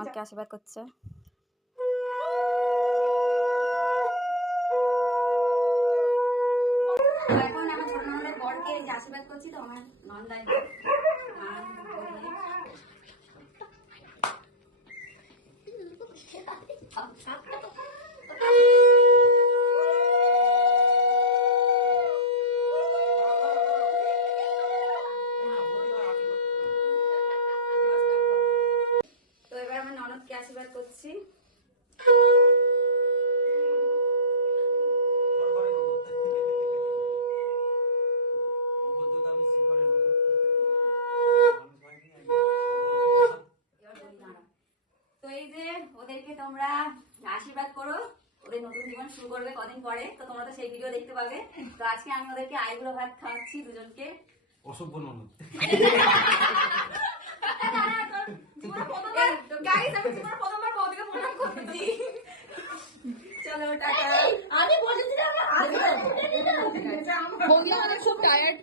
আমাকে আশীর্বাদ করছে। এখন আমার ছোট ননদের বরকে যে আশীর্বাদ করছি, তো আমার নন্দাই তো এবার আমার ননদকে আশীর্বাদ করছি। তো এই যে ওদেরকে তোমরা আশীর্বাদ করো, ওদের নতুন জীবন শুরু করবে কদিন পরে, তো তোমরা তো সেই ভিডিও দেখতে পাবে। তো আজকে আমি ওদেরকে আইবুড়ো ভাত খাওয়াচ্ছি দুজনকে। অসভ্য ননদ। চলো টাটা। আমি বলেছিলাম বৌদি আমাদের খুব টায়ার্ড।